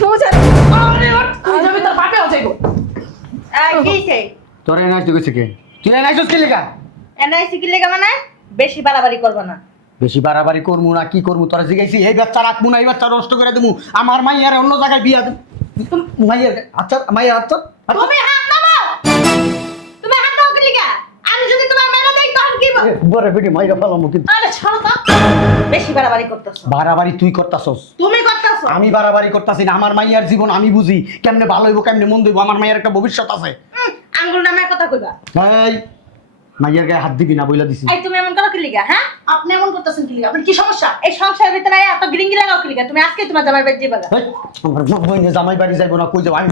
তুই যাবি তোর বাপেও যাইবো। কি চাই তোরা এনাইস তুই কইছে কে? তুই এনাইছস কি লেগা? এনআইসি কি লেগে মানে বেশি বাড়াবাড়ি করবা না। বেশি বাড়াবাড়ি করমু না কি করমু তোরা জিগাইছি এই বাচ্চা রাখমু না এই বাচ্চা নষ্ট করে দেবো আমার মাইয়ারে অন্য জায়গায় বিয়া দেব মাইয়ার আচ্ছা মাইয়ার আচ্ছা তুমি হাত নামাও। তুমি হাত নাও কি লেগে? আমি যদি তোমার মেলা দেই তখন কি বল? বড় বেটি মাইরা ফেলামু কিন্তু আরে ছাড়ো তো। বেশি বাড়াবাড়ি করতেছো। বাড়াবাড়ি তুই করতাছস তুমি করতেছো। আমি বাড়াবাড়ি করতাছি না আমার মাইয়ার জীবন আমি বুঝি কেমনে ভালো হইব কেমনে মন্দ হইব আমার মাইয়ার একটা ভবিষ্যৎ আছে আঙ্গুল নামে কথা কইবা। এই মাইয়ার গায়ে হাত দিবি না বইলা দিছি এই তুমি এমন করো কি লেগে? হ্যাঁ আপনি এমন করতেছেন কি লিগা? আপনার কি সমস্যা? এই সংসারের ভিতরে এত গ্রিঙ্গি লাগাও কি লেগে? তুমি আজকে তোমার জামাই বাড়ি যাবা। এই, আমার বইনে জামাই বাড়ি যাইব না কই যাব আমি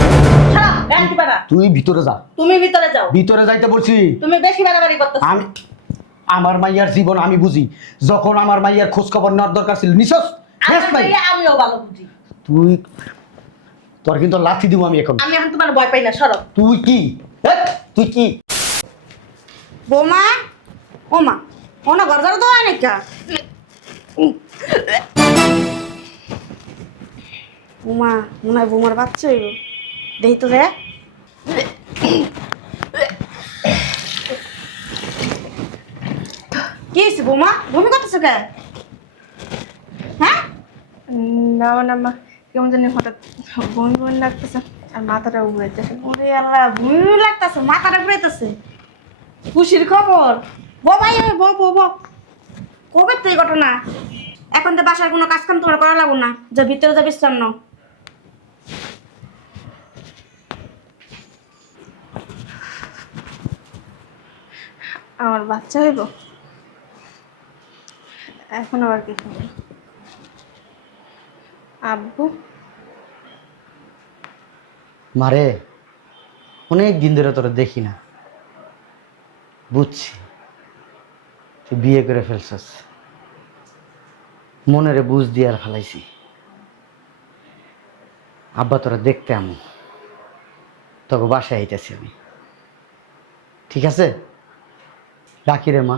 ছাড়া গান দিবা না। তুই ভিতরে যা তুমি ভিতরে যাও। ভিতরে যাইতে বলছি তুমি বেশি বাড়াবাড়ি করতেছো। আমি আমার মাইয়ার জীবন আমি বুঝি যখন আমার মাইয়ার খোঁজ খবর নেওয়ার দরকার ছিল নিছস আমিও ভালো বুঝি। তুই তোর কিন্তু লাথি দিব আমি এখন আমি এখন তোমার ভয় পাই না, সরো। তুই কি তুই কি বৌমা ওমা ওনা ঘর ধরো তো অনেকটা বৌমা মনে হয় বৌমার বাচ্চা হইব দেখি তো রে কি হয়েছে বৌমা বমি করতেছে কে? হ্যাঁ না না মা, কেমন জানি হঠাৎ বমি বমি লাগতেছে আর মাথাটা উড়াইতেছে। ওরে আল্লাহ বমি লাগতেছে মাথাটা ঘুরাইতেছে খুশির খবর বউ ভাই বউ বউ বউ কবে তো এই ঘটনা? এখন তো বাসার কোনো কাজ কাম তোমার করা লাগবো না, যা ভিতরে যা বিশ্রাম নাও। আমার বাচ্চা হইব এখন আবার কি খবর? আব্বু মারে অনেক দিন ধরে তোরা দেখি না বুঝছি তুই বিয়ে করে ফেলছস মনেরে বুঝ দিয়ে আর ফেলাইছি আব্বা তোরা দেখতে আমু তোকে বাসায় আইতেছি আমি ঠিক আছে রাখি রে মা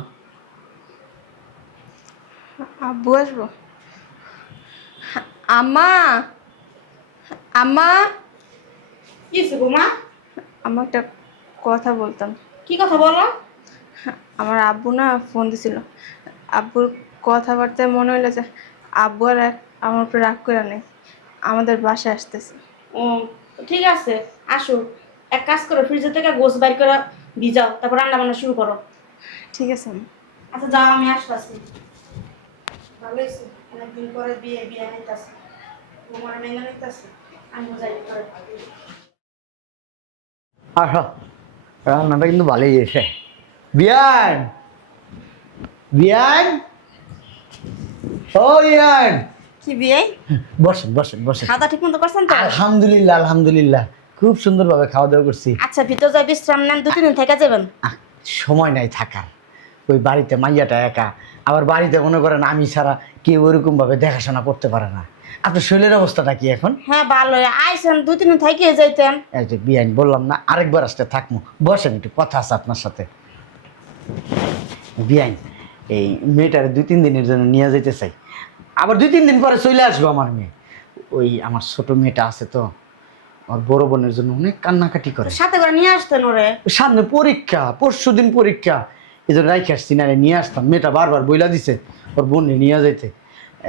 আব্বু আসবো। আম্মা আম্মা কি হয়েছে বৌমা? আমার একটা কথা বলতাম। কি কথা বলো? আমার আব্বু না ফোন দিছিল, আব্বুর কথাবার্তায় মনে হইলো যে আব্বু আর আমার উপরে রাগ করে নেই, আমাদের বাসায় আসতেছে। ও ঠিক আছে আসো, এক কাজ করো ফ্রিজের থেকে গোস বাইর করে ভিজাও, তারপর রান্না বান্না শুরু করো। ঠিক আছে আম্মা। আচ্ছা যাও আমি আসতেছি। ভালো হয়েছে অনেকদিন পরে বিয়ে বিয়ে নিতেছে তোমার মেনে নিতেছে আমি যাই করে আর রান্নাটা কিন্তু ভালোই এসে বিয়ান বিয়ান ও বিয়ান কি বিয়ে? বসেন বসেন বসেন খাওয়া ঠিক মতো করছেন তো? আলহামদুলিল্লাহ আলহামদুলিল্লাহ খুব সুন্দরভাবে খাওয়া দাওয়া করছি আচ্ছা ভিতর যাই বিশ্রাম নেন, 2-3 দিন থেকে যাবেন। সময় নাই থাকার ওই বাড়িতে মাইয়াটা একা আবার বাড়িতে মনে করেন আমি ছাড়া কেউ ওরকম ভাবে দেখাশোনা করতে পারে না আপনার শরীরের অবস্থাটা কি এখন হ্যাঁ ভালো আইসেন 2-3 দিন থেকে যাইতেন। এই যে বিয়ান বললাম না আরেকবার আসতে থাকবো বসেন একটু কথা আছে আপনার সাথে বিয়ান এই মেয়েটার 2-3 দিনের জন্য নিয়ে যেতে চাই আবার 2-3 দিন পরে চলে আসবো আমার মেয়ে ওই আমার ছোট মেয়েটা আছে তো ওর বড় বোনের জন্য অনেক কান্নাকাটি করে সাথে করে নিয়ে আসতেন ওরে। সামনে পরীক্ষা পরশুদিন পরীক্ষা এই জন্য রাইখে আসছি না নিয়ে আসতাম মেয়েটা বারবার বইলা দিছে ওর বোনে নিয়ে যাইতে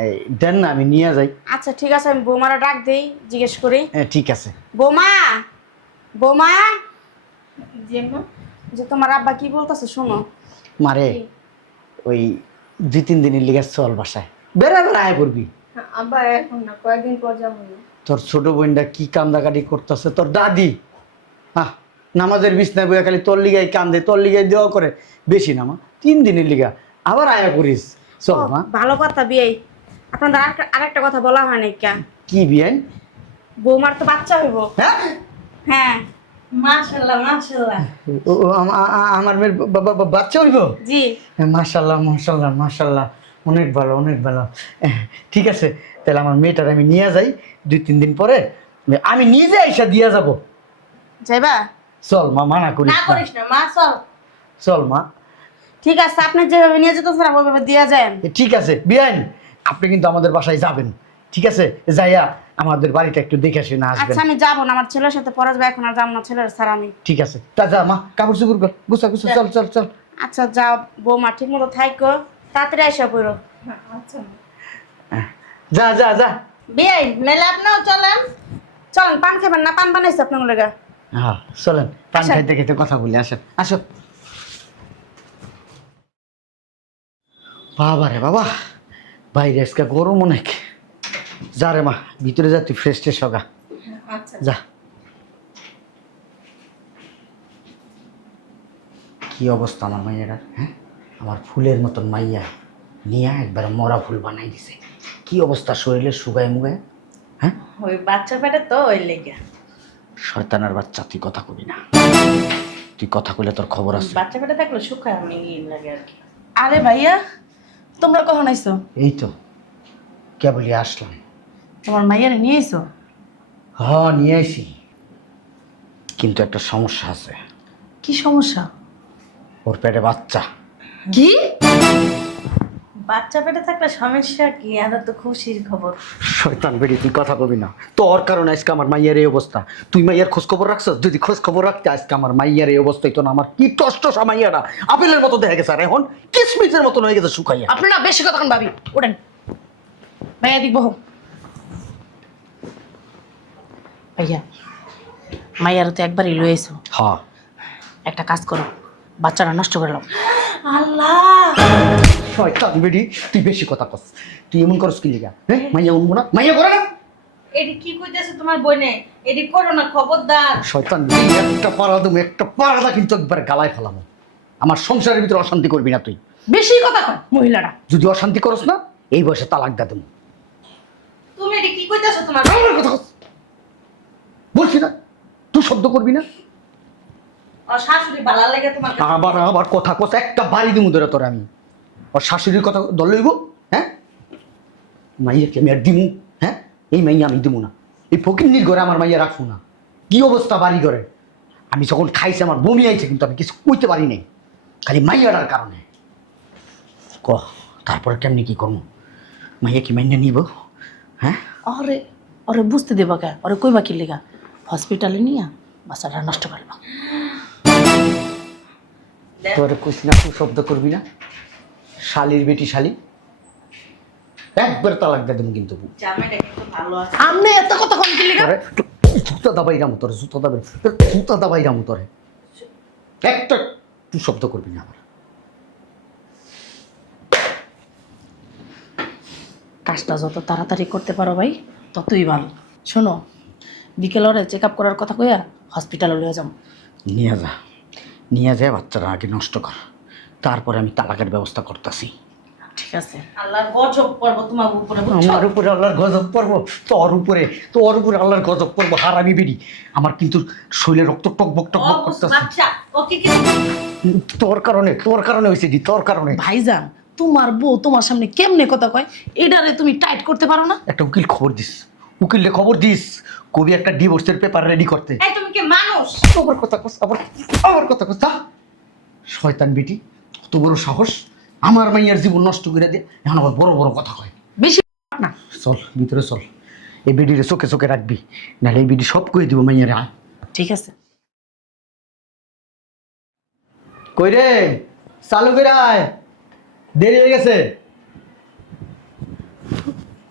এই দেন না আমি নিয়ে যাই আচ্ছা ঠিক আছে আমি বৌমারা ডাক দেই জিজ্ঞেস করি। হ্যাঁ ঠিক আছে বৌমা বৌমা জি আম্মা। যে তোমার আব্বা কি বলতেছে শোনো। মারে ওই 2-3 দিনের লিগে চল বাসায় বেড়া বেড়া আয় করবি আব্বা এখন না, কয়েকদিন পর যাবো। তোর ছোট বোনটা কি কান্দাকাটি করতেছে তোর দাদি হ্যাঁ নামাজের বিছনায় বইয়া খালি তোর লিগাই কান্দে তোর লিগাই দেওয়া করে বেশি নামা 3 দিনের লিগা আবার আয়া করিস চল ও, মা ভালো কথা বিয়ে। আপনাদের আরেকটা কথা বলা হয় নাই কা? কি বিয়ান বৌমার তো বাচ্চা হইব। হ্যাঁ হ্যাঁ মাশাআল্লাহ মাশাআল্লাহ। আমার মেয়ের বাচ্চা হইব জি মাশাল্লাহ মাশাল্লাহ মাশাল্লাহ অনেক ভালো অনেক ভালো ঠিক আছে তাহলে আমার মেয়েটার আমি নিয়ে যাই 2-3 দিন পরে আমি নিজে আইসা দিয়া যাব যাইবা? চল মা মানা করিস না না করিস না মা চল। চল মা ঠিক আছে আপনি যেভাবে নিয়ে যেতেছেন ওইভাবে দিয়ে যান। ঠিক আছে বিয়ান আপনি কিন্তু আমাদের বাসায় যাবেন ঠিক আছে যাইয়া আমাদের বাড়িটা একটু দেখে আসি না আসবেন? আচ্ছা আমি যাবো না, আমার ছেলের সাথে পরে যাবো, এখন আর যাবো না, ছেলের স্যার আমি। ঠিক আছে, তা যা মা, কাপড় চোপড় কর, গুছা গুছা, চল চল চল। আচ্ছা যাও বৌমা, ঠিক মতো থাইকো, তাড়াতাড়ি আইসা পড়ো। আচ্ছা যা যা যা। বিয়াই মেলে আপনিও চলেন, চলেন পান খাবেন না? পান বানাইছে আপনার লেগা। হ্যাঁ চলেন, পান আসেন। খাইতে খাইতে কথা বলি, আসেন আসো। বাবা রে বাবা, বাইরে আজকে গরম অনেক। যা রে মা, ভিতরে যা, তুই ফ্রেশ ট্রেশ হগা, আচ্ছা যা। কি অবস্থা আমার মাইয়ার, হ্যাঁ? আমার ফুলের মতন মাইয়া নিয়ে একবার মরা ফুল বানাই দিছে। কি অবস্থা শরীরে, শুকায় মুগায়, হ্যাঁ? ওই বাচ্চা পেটে তো ওই লেগে শয়তানের বাচ্চা, তুই কথা কবি না। তুই কথা কইলে তোর খবর আছে। বাচ্চা পেটে থাকলে শুকায় আমি লাগে আর কি। আরে ভাইয়া, তোমরা কখন আইছো? এই তো কেবলই আসলাম। তোমার মাইয়ারে নিয়ে আইছো? হ্যাঁ নিয়ে আইসি, কিন্তু একটা সমস্যা আছে। কি সমস্যা? ওর পেটে বাচ্চা। কি? বাচ্চা পেটে থাকলে সমস্যা কি? আর তো খুশির খবর। শয়তান বেরি, তুই কথা কবি না। তোর কারণে আজকে আমার মাইয়ার এই অবস্থা। তুই মাইয়ার খোঁজ খবর রাখছ? যদি খোঁজ খবর রাখতে আজকে আমার মাইয়ার এই অবস্থা হইতো না। আমার কি কষ্ট, মাইয়ারা আপেলের মতো দেখা গেছে, আর এখন কিসমিসের মতন হয়ে গেছে শুকাইয়া। আপনি না বেশি কথা ভাবি, ওঠেন ভাইয়া, দিক বহু। ভাইয়া মাইয়ার তো একবারই লয়ে আইছো, হ্যাঁ একটা কাজ করো, বাচ্চাটা নষ্ট করলাম। আল্লাহ, শয়তান বেরি, তুই বেশি কথা কস। তুই এমন করস কি লিগা? হ্যাঁ, মাইয়া উনবো না, মাইয়া করে না। এটি কি কইতেছে তোমার বইনে? এটি করো না, খবরদার। শয়তান বেরি, একটা পাড়া দেবো, একটা পাড়া কিন্তু একবার গালায় ফেলামো। আমার সংসারের ভিতরে অশান্তি করবি না তুই। বেশি কথা কয় মহিলাটা। যদি অশান্তি করস না, এই বয়সে তালাক দা দেবো। তুমি এটি কি কইতেছো তোমার? আমার কথা কস, বলছি না, তুই শব্দ করবি না। আর শাশুড়ি ভালো লাগে তোমার কাছে? আবার আবার কথা কস, একটা বাড়ি দিমু ধরে তোর আমি। ওর শাশুড়ির কথা দল লইব, হ্যাঁ? মাইয়াকে আমি আর দিমু, হ্যাঁ? এই মাইয়া আমি দিমু না। এই ফকিন্নির ঘরে আমার মাইয়া রাখবো না। কি অবস্থা বাড়ি ঘরে! আমি যখন খাইছি আমার বমি আইছে, কিন্তু আমি কিছু কইতে পারি নাই, খালি মাইয়াটার কারণে। ক তারপরে কেমনি কি করবো? মাইয়া কি মাইয়া নিব? হ্যাঁ, আরে ওরে বুঝতে দেবা কে? ওরে কইবা কি লেগা? হসপিটালে নিয়া বাচ্চাটা নষ্ট করবা। তোরে কইছি না, তুই শব্দ করবি না। শালির বেটি শালি, একবার তালাক দিয়ে দেবো কিন্তু। জামাইটা কিন্তু ভালো আছে। আমনে এত কথা কোন কি লেগা? তোরে জুতা দাবাই রামু তোরে, জুতা দাবাই রামু তোরে। একটা তুই শব্দ করবি না আবার। কাজটা যত তাড়াতাড়ি করতে পারো ভাই, ততই ভালো। শোনো, বিকেল ওরে চেক আপ করার কথা কইয়া হসপিটালে লয়ে যাও। নিয়ে যা, নিয়ে যায়, বাচ্চারা আগে নষ্ট কর, তারপরে আমি তালাকের ব্যবস্থা করতেছি। ঠিক আছে। আল্লাহর গজব পড়ব তোমার উপরে, বুঝছো? আমার উপরে আল্লাহর গজব পড়বো, তোর উপরে আল্লাহর গজব পড়বো, হারামি বেরি। আমার কিন্তু শরীরে রক্ত টকবক ও টকবক করতেছে। বাচ্চা, ওকে কি তোর কারণে হয়েছে জি, তোর কারণে। ভাইজান, তোমার বউ তোমার সামনে কেমনে কথা কয়, এটারে তুমি টাইট করতে পারো না? একটা উকিল খবর দিস, উকিলে খবর দিস, কবি একটা ডিভোর্সের পেপার রেডি করতে। এই তুমি কি মানুষ? আবার কথা কস, আবার কথা কস। শয়তান বেটি, কত বড় সাহস, আমার মাইয়ার জীবন নষ্ট করে দে, এখন আবার বড় বড় কথা কয়। বেশি না। চল ভিতরে চল, এই বিডিরে চোখে চোখে রাখবি, নাহলে এই বিডি সব কয়ে দিব মাইয়ারে। আয় ঠিক আছে। কই রে, চালু করে আয়, দেরি হয়ে গেছে।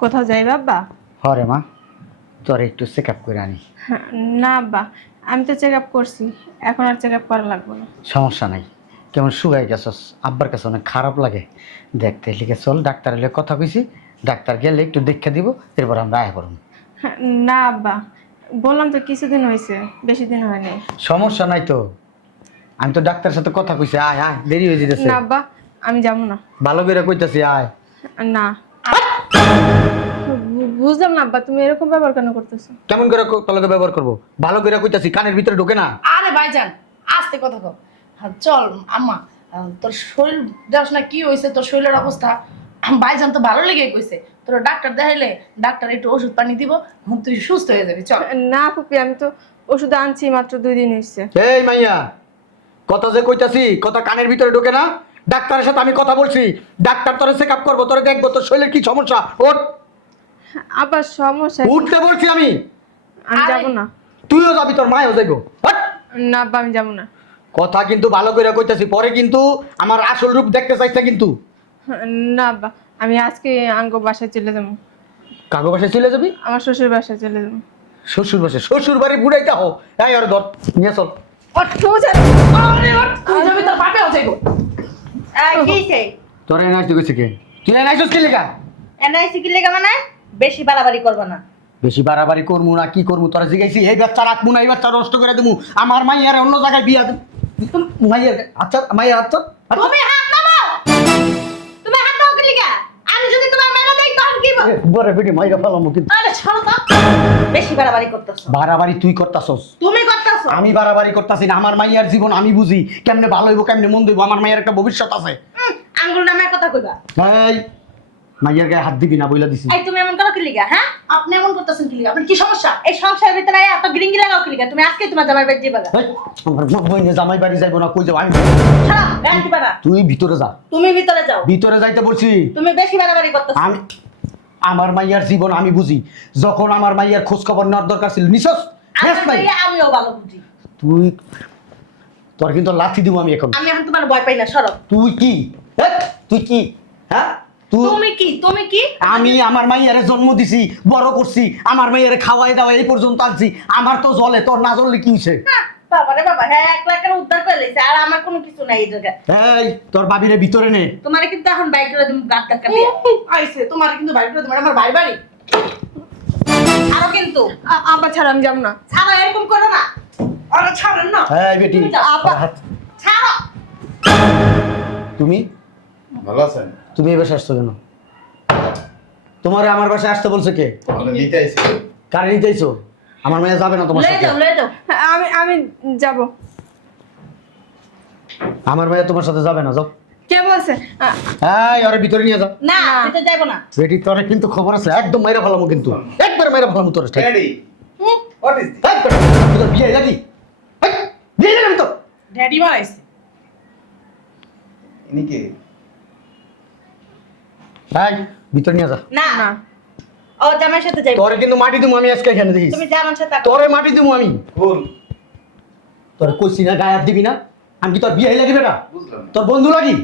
কোথাও যাই বাবা? হরে মা, তোর একটু চেক আপ করে আনি। হ্যাঁ, না আব্বা, আমি তো চেক আপ করছি, এখন আর চেক আপ করা লাগবে না। সমস্যা নাই, কেমন শুকাই গেছস, আব্বার কাছে অনেক খারাপ লাগে দেখতে। লিখে চল, ডাক্তার এলে কথা কইছি, ডাক্তার গেলে একটু দেখা দিব, এরপর আমরা আয় করুন। হ্যাঁ, না আব্বা, বললাম তো কিছুদিন হয়েছে, বেশি দিন হয় নাই। সমস্যা নাই তো, আমি তো ডাক্তারের সাথে কথা কইছি, আয় আয়, দেরি হয়ে যেতেছে। না আব্বা, আমি যাবো না। ভালো করে কইতাছি, আয়। না, বুঝলাম না আব্বা, তুমি এরকম ব্যবহার কেন করতেছো? কেমন করে তোকে ব্যবহার করবো? ভালো করে কইতাছি, কানের ভিতরে ঢোকে না। আরে ভাইজান, আস্তে কথা কও। হ্যাঁ, চল আম্মা, তোর শরীর দেখ না কি হয়েছে, তোর শরীরের অবস্থা। ভাইজান তো ভালো লেগে কইছে, তোর ডাক্তার দেখাইলে ডাক্তার একটু ওষুধ পানি দিব, তুই সুস্থ হয়ে যাবি। চল। না ফুপি, আমি তো ওষুধ আনছি মাত্র 2 দিন হয়েছে। এই মাইয়া, কথা যে কইতাছি, কথা কানের ভিতরে ঢোকে না। ডাক্তারের সাথে আমি কথা বলছি, ডাক্তার তোরে চেক আপ করবো, তোরে দেখবো তোর শরীরের কি সমস্যা। ওঠ। আবার সমস্যা কি? উঠতে বলছি আমি। আমি যাব না। তুইও যাবি, তোর মায়ও যাইব। হাট! না আব্বা আমি যাব না। কথা কিন্তু ভালো করে কইতাছি, পরে কিন্তু আমার আসল রূপ দেখতে চাইছে কিন্তু। না আব্বা আমি আজকে আঙ্গ বাসায় চলে যাবো। কাগো বাসায় চলে যাবি? আমার শ্বশুর বাসায় চলে যাবো। শ্বশুর বাসায়? শ্বশুর বাড়ি বুড়াইতে হো। এই আর ধর নিয়ে চল। তুই যাবি তোর বাপেও যাইবো। কি চাই তোরা এনাইতে কইছে কে? তুই এনাইছস কি লেগা? এনআইসি কি লেগে মানে বেশি বাড়াবাড়ি করবা না। বেশি বাড়াবাড়ি করমু না কি করমু তোরা জিগাইছি? এই বাচ্চা রাখমু না, এই বাচ্চা নষ্ট করে দেবো। আমার মাইয়ারে অন্য জায়গায় বিয়া দেব। মাইয়ার আচ্ছা, মাইয়ার আচ্ছা তুমি হাত নামাও, তুমি হাত নাও কি লেগে? আমি যদি তোমার মেরে দেই তখন কি বল? বরে বেটি মাইরা ফেলামু কিন্তু। আরে ছাড়ো তো, বেশি বাড়াবাড়ি করতেছো। বাড়াবাড়ি তুই করতাছস, তুমি করতেছো। আমি বাড়াবাড়ি করতাছি না। আমার মাইয়ার জীবন আমি বুঝি, কেমনে ভালো হইব কেমনে মন্দ হইব। আমার মাইয়ার একটা ভবিষ্যৎ আছে। আঙ্গুল নামের কথা কইবা। এই মাইয়ার গায়ে হাত দিবি না বইলা দিছি। এই তুমি এমন করো কি লেগে? হ্যাঁ, আপনি এমন করতেছেন কি লিগা? আপনার কি সমস্যা? এই সংসারের ভিতরে এত গ্রিঙ্গি লাগাও কি লেগে? তুমি আজকে তোমার জামাই বাড়ি যাবে না। এই, আমার বইনে জামাই বাড়ি যাইব না, কই যাব আমি? ছাড়া গান দিবা না। তুই ভিতরে যা। তুমি ভিতরে যাও। ভিতরে যাইতে বলছি তুমি বেশি বাড়াবাড়ি করতেছো। আমি। আমার মাইয়ার জীবন আমি বুঝি। যখন আমার মাইয়ার খোঁজ খবর নেওয়ার দরকার ছিল নিছস। আমার থেকে আমিও ভালো বুঝি। তুই তোর কিন্তু লাথি দিব আমি এখন। আমি এখন তোমার ভয় পাই না, সরো। তুই কি? এই, তুই কি? হ্যাঁ তুই? তুমি কি? তুমি কি? আমি আমার মাইয়ারে জন্ম দিছি, বড় করছি, আমার মাইয়ারে খাওয়াই দাওয়াই এই পর্যন্ত আনছি। আমার তো জলে, তোর না জ্বললে কি হইছে? বাবা রে বাবা, হ্যাঁ 1 লাখ উদ্ধার করে লইছে আর আমার কোনো কিছু নাই এই জায়গায়। এই তোর বাবিরে ভিতরে নে। তোমারে কিন্তু এখন বাইক করে তুমি গাত ধাক্কা দিয়া। আইছে তোমার কিন্তু বাইরে করে তোমার আমার ভাই বাড়ি। আরো কিন্তু আব্বা ছাড়া আমি যাব না। ছাড়ো, এরকম করো না। আরে ছাড়েন না। এই বেটি তুমি যাও, তোর হাত। ছাড়ো। তুমি ভালো আছেন? তুমি এই বাসায় আসছো কেন? তোমারে আমার বাসায় আসতে বলছে কে? আমরা নিতে আইছি। কারে নিতে আইছো? আমার মেয়ে যাবে না তোমার লয়ে সাথে। যাও, লয়ে যাও। আমি যাব। আমার মেয়ে তোমার সাথে যাবে না, যাও। কে বলছে? এই ওরে ভিতরে নিয়ে যাও। না, ভিতরে যাইবো না। বেটি তোরে কিন্তু খবর আছে, একদম মাইরা ফেলামু কিন্তু। একবার মাইরা ফেলামু তোরে। ঠিক ড্যাডি, হোয়াট ইজ দিস? একবার তোর বিয়ে লাগি। এই বিয়ে লাগি তো। ড্যাডি বানাইছে। ইনি কে? এই ভিতরে নিয়ে যা। না না ও জামাইয়ের সাথে যাইবো। তোরে কিন্তু মাটি দিমু আমি আজকে এখানে দেখিস। তুমি জামাইয়ের সাথে থাকো। তোরে মাটি দিমু আমি। কোন? তোরে কইছি না গায়ে হাত দিবি না। আমি কি তোর বিয়ে লাগি বেটা? বুঝলাম না। তোর বন্ধু লাগি?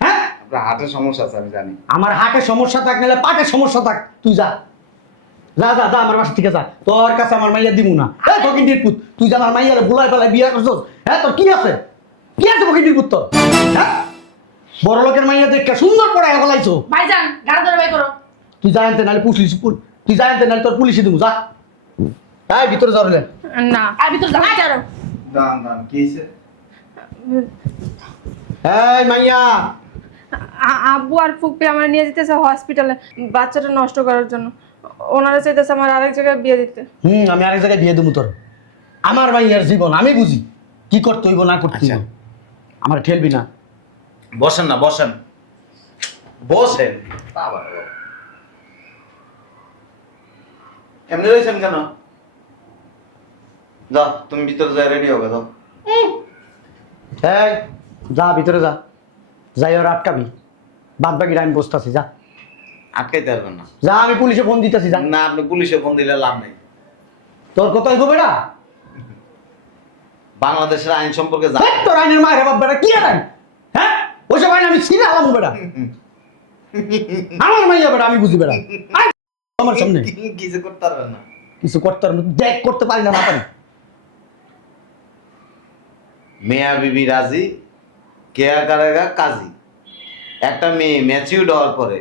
হ্যাঁ, আপনার হার্টের সমস্যা আছে আমি জানি। আমার হাটের সমস্যা থাক নাহলে পাটের সমস্যা থাক, তুই যা যা যা যা আমার বাসা থেকে যা। তোর কাছে আমার মাইয়া দিমু না। এই ফকিন্দির পুত, তুই যে আমার মাইয়ারে বুলাই ফেলাই বিয়ে করছস, হ্যাঁ তোর কি আছে? কি আছে ফকিন্দির পুত তোর? হ্যাঁ, বড় লোকের মাইয়া দেখে সুন্দর পড়ায় ফেলাইছো। ভাইজান গাড়ি ধরে বাই করো। তুই যা আনতে নাহলে পুলিশ, তুই যা আনতে নাহলে তোর পুলিশে দিমু, যা। এই ভিতরে যাও রে। না আর ভিতর যাও। ছাড়ো। দান দান কি হইছে? এই মাইয়া, আব্বু আর ফুপি আমার নিয়ে যেতেছে হসপিটালে বাচ্চাটা নষ্ট করার জন্য। ওনারা চাইতেছে আমার আরেক জায়গায় বিয়ে দিতে। আমি আরেক জায়গায় বিয়ে দেবো তোর। আমার মাইয়ার জীবন আমি বুঝি, কি করতে হইব না করতে হইব। আচ্ছা। আমার ঠেলবি না। বসেন না, বসেন বসেন। বাবা রে বাবা। এমনি রয়েছেন কেন? যাও তুমি ভিতরে যাই, রেডি হবে যাও। এই যা ভিতরে যা, যাই ওর আটকাবি। বাদ বাকি আমি বসতেছি, যা আটকাইতে পারবেন না। যা, আমি পুলিশে ফোন দিতেছি, যা। না, আপনি পুলিশে ফোন দিলে লাভ নেই। তোর কথা হইব বেটা? বাংলাদেশের আইন সম্পর্কে হেৎ, তোর আইনের মায়ের বাপ বেটা কি আইন? হ্যাঁ, ওইসব আইন আমি ছিঁড়ে আলাম বেটা। আমার মাইয়া বেটা আমি বুঝি বেটা। আয়, আমার সামনে কিছু করতে পারবেন না। কিছু করতে পারবো, দেখ করতে পারি না, না পারি। মেয়া বিবি রাজি, কেয়া কারেগা কাজী। একটা মেয়ে ম্যাচিউরড হওয়ার পরে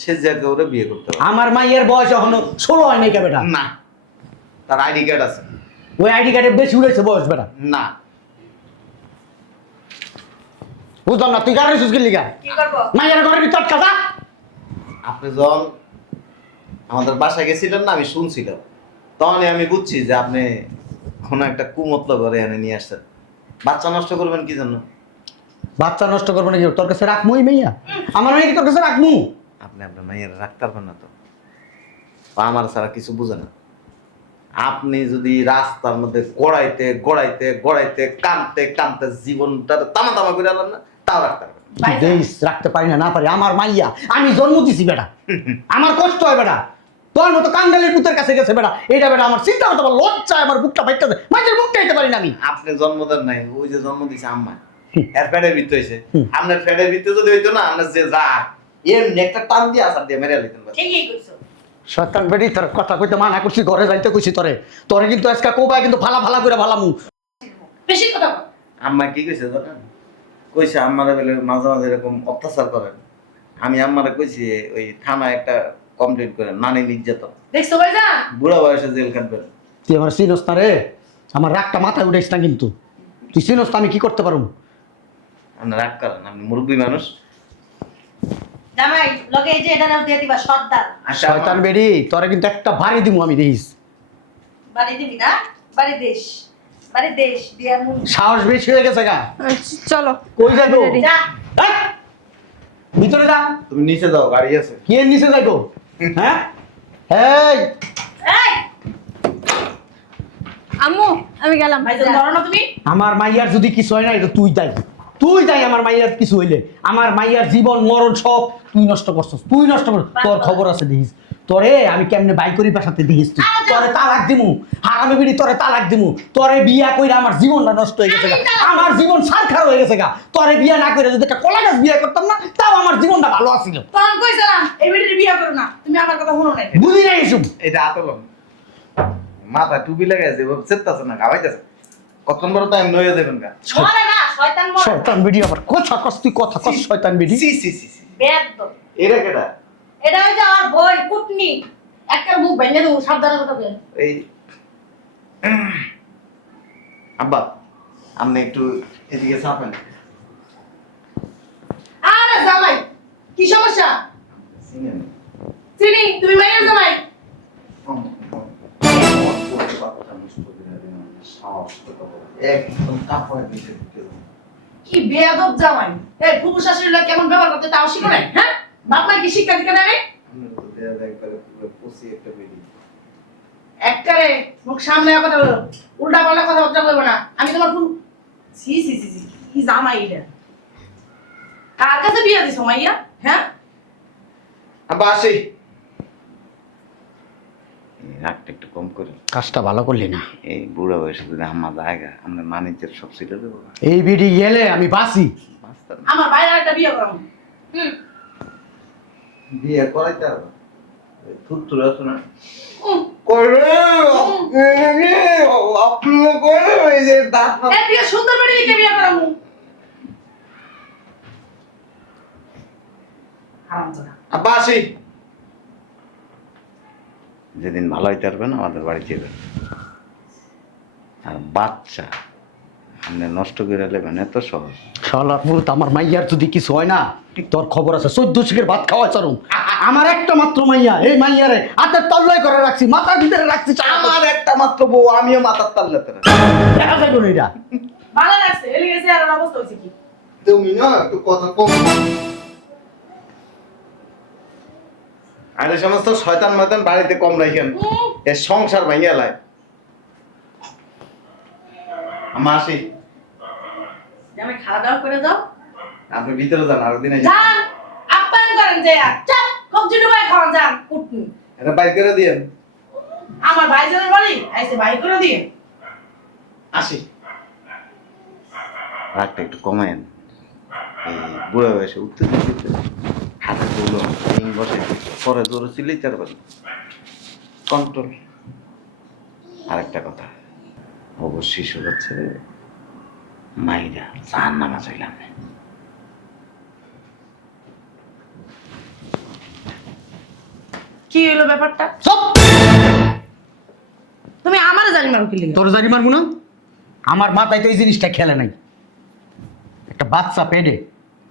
সে যে ওরে বিয়ে করতে পারে আমার মাইয়ের বয়স এখনো 16 হয় নাই কে বেটা? না। তার আইডি কার্ড আছে? ওই আইডি কার্ডে বেশি উড়েছে বয়স বেটা। না। বুঝলাম না, তুই গাড়ি সুস্কির লিগা কি করবো? মাইয়ের ঘরের ভিতর কাজা। আপনি যখন আমাদের বাসায় গেছিলেন না, আমি শুনছিলাম, তখনই আমি বুঝছি যে আপনি কোনো একটা কুমতলব করে এনে নিয়ে আসছেন। বাচ্চা নষ্ট করবেন কি জন্য? বাচ্চা নষ্ট করবো নাকি? তোর কাছে রাখমু এই মাইয়া? আমার মেয়ে কি তোর কাছে রাখমু? আপনি আপনার মাইয়ের রাখতে পারবেন না তো। ও আমার ছাড়া কিছু বুঝে না। আপনি যদি রাস্তার মধ্যে গড়াইতে গড়াইতে গড়াইতে কানতে কানতে জীবনটা তামা তামা করে আলেন না, তাও রাখতে পারবেন না। ভাইজান। দেশ রাখতে পারি না পারি আমার মাইয়া আমি জন্ম দিছি বেটা আমার কষ্ট হয় বেটা তোর মতো কাঙ্গালের পুতের কাছে গেছে বেটা এটা বেটা আমার চিন্তা করতে পার লজ্জা আমার বুকটা ফাইটতেছে মাঝের বুকটা দিতে পারি না আমি আপনি জন্ম দেন নাই, ওই যে জন্ম দিছে আম্মা এর পেটের ভিতরে হয়েছে। আপনার পেটের ভিতরে যদি হইতো না, আপনার যে যা এমনি একটা টান দিয়ে আসার দিয়ে মেরে লিতেন। ঠিকই কইছো। শয়তান বেটি তোর কথা কইতে মানা করছি ঘরে যাইতে কইছি তোরে তোরে কিন্তু আজকে কোবায় কিন্তু ফালা ফালা করে ফালামু বেশি কথা বল। আম্মা কি কইছে জানেন? কইছে আম্মারে বলে মাঝে মাঝে এরকম অত্যাচার করেন। আমি আম্মারে কইছি ওই থানায় একটা কমপ্লেইন করেন, নানি নির্যাতন, দেখছো ভাইজান? বুড়া বয়সে জেল কাটবেন। তুই আমার চিনস না রে আমার রাগটা মাথায় উঠাইস না কিন্তু তুই চিনস না আমি কি করতে পারবো আপনি রাগ করেন, আপনি মুরব্বী মানুষ। জামাই লগে এই যে এটা নাও দিয়ে দিবা সর্দার। আচ্ছা, শয়তান বেটি তোরে কিন্তু একটা বাড়ি দিমু আমি দেখিস বাড়ি দিবি না? বাড়ি দেশ দিয়া মুন। সাহস বেশি হয়ে গেছে গা চলো কই যাইবো Ready? যা। এই, ভিতরে যা তুমি নিচে যাও, গাড়ি আছে। কি এর নিচে যাইবো হ্যাঁ এই এই আম্মু আমি গেলাম ভাইজান ধরো না তুমি। আমার মাইয়ার যদি কিছু হয় না এটা তুই দায় আমার মাইয়ার কিছু হইলে আমার মাইয়ার জীবন মরণ সব তুই নষ্ট করছস তোর খবর আছে দেখিস তোরে আমি কেমনে বাই করি বাসাতে দেখিস তুই তোরে তালাক দিমু হারামে বিড়ি তোরে তালাক দিমু তোরে বিয়া কইরা আমার জীবনটা নষ্ট হয়ে গেছে গা আমার জীবন সারখার হয়ে গেছে গা তোরে বিয়া না কইরা যদি একটা কলা গাছ বিয়া করতাম না তাও আমার জীবনটা ভালো আছিল তখন কইছিলাম এই বেটির বিয়ে করো না, তুমি আমার কথা শুনো নাই। বুঝি নাই এসব এটা আতলম মাথা টুপি লাগাইছে, চেতাছে না, গাওয়াইতেছে। কতক্ষণ বড় টাইম নয়ে দেবেন গা। মরে না শয়তান মরে। শয়তান বিড়ি আবার কথা কস তুই কথা কস শয়তান বিড়ি সি সি সি সি। বেয়াদব। এরা কেডা? এটা হইছে আমার বই কুটনি। একটা মুখ ভেঙে দেবো, সাবধানে কথা বলেন। এই আব্বা আপনি একটু এদিকে চাপেন। আরে জামাই কি সমস্যা? চিনি তুমি মাইয়ের জামাই। একদম কাপড়ে দিতে দিতে। কি বেয়াদব জামাই। এই ফুফু শাশুড়িরা কেমন ব্যবহার করতে তাও শিখো নাই, হ্যাঁ? বাপ মা কি শিক্ষা দিতে দেবে? আপনার তো দেয়া যায় একবারে পুরো পচি একটা বেরি। একটারে মুখ সামনে কথা বলো, উল্টা পাল্টা কথাবার্তা বলবো না। আমি তোমার ফুল সি সি সি সি কি জামাই এটা? কার কাছে বিয়ে দিছো মাইয়া, হ্যাঁ? আব্বা আসি। রাগটা একটু কম করে। কাজটা ভালো করলি না এই বুড়া বয়সে যদি আমার জায়গা আমরা মানিজ্যের সব ছিটে দেবো। এই বিড়ি গেলে আমি বাঁচি বাঁচতাম না। আমার বাইরে একটা বিয়ে করাবো। বিয়ে করাইতে হবে। থুর আছে না উম, করে আপনি করে ওই যে দাঁত এর থেকে সুন্দর বেটি দিকে বিয়ে করাবো। হারামজাদা। আব্বা আসি। যেদিন ভালো হইতে পারবেন আমাদের বাড়িতে যাবেন। আর বাচ্চা আপনি নষ্ট করে নেবেন এত সহজ। শালার মুরত আমার মাইয়ার যদি কিছু হয় না তোর খবর আছে 14 শিখের ভাত খাওয়া চরম আমার একটা মাত্র মাইয়া এই মাইয়ারে হাতের তল্লাই করে রাখছি মাথার ভিতরে রাখছি আমার একটা মাত্র বউ, আমিও মাথার তাল্লাতে দেখা যায় কোন এটা ভালো লাগছে, এলি গেছে আর অবস্থা হয়েছে কি? তুমি না একটু কথা কম। আর এই সমস্ত শয়তান ময়তান বাড়িতে কম রাখেন, এর সংসার ভেঙে এলায়। আমা আসি। আমি খাওয়া দাওয়া করে দাও। আপনি ভিতরে যান, আরো দিনে যান আপ্যায়ন করেন যে চাপ কবজি ডুবাই খাওয়া যান কুটনি। এটা বাইর করে দিয়েন। আমার ভাইজানের বাড়ি আইসে ভাই করে দিয়ে। আসি। রাগটা একটু কমেন। এই বুড়া বয়সে উঠতে দিতে হাতে তুলো বসে পরে জোরে চিল্লাই চার পারবেন। কন্ট্রোল। আরেকটা কথা, অবশ্যই হচ্ছে মাইরা জাহান নামা চাইলাম। কি হইলো ব্যাপারটা? সব তুমি আমারে জানি মারো কি লিগে? তোর জানি মারবো না আমার মাথায় তো এই জিনিসটা খেলে নাই একটা বাচ্চা পেটে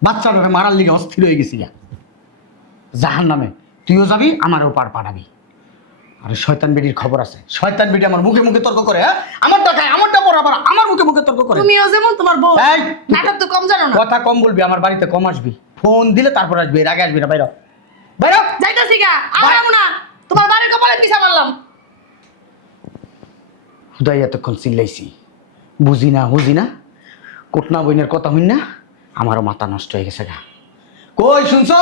বাচ্চাটাকে মারার লিগে অস্থির হয়ে গেছি জাহান নামে তুইও যাবি আমারও পার পাঠাবি আরে শয়তান বেডির খবর আছে শয়তান বেডি আমার মুখে মুখে তর্ক করে হ্যাঁ আমারটা খায় আমারটা পর আবার আমার মুখে মুখে তর্ক করে তুমিও যেমন তোমার বউ এই, নাটক তো কম জানো না। কথা কম বলবি আমার বাড়িতে কম আসবি ফোন দিলে তারপর আসবি এর আগে আসবি না বাইরে বাইরে যাইতাছি গা, ভাই। আমরাও না। তোমার বাড়ির কপালে পিছা মারলাম। হুদাই এতক্ষণ চিল্লাইছি বুঝি না হুজি না কোটনা বইনের কথা হইন না আমারও মাথা নষ্ট হয়ে গেছে গা। কই শুনছো?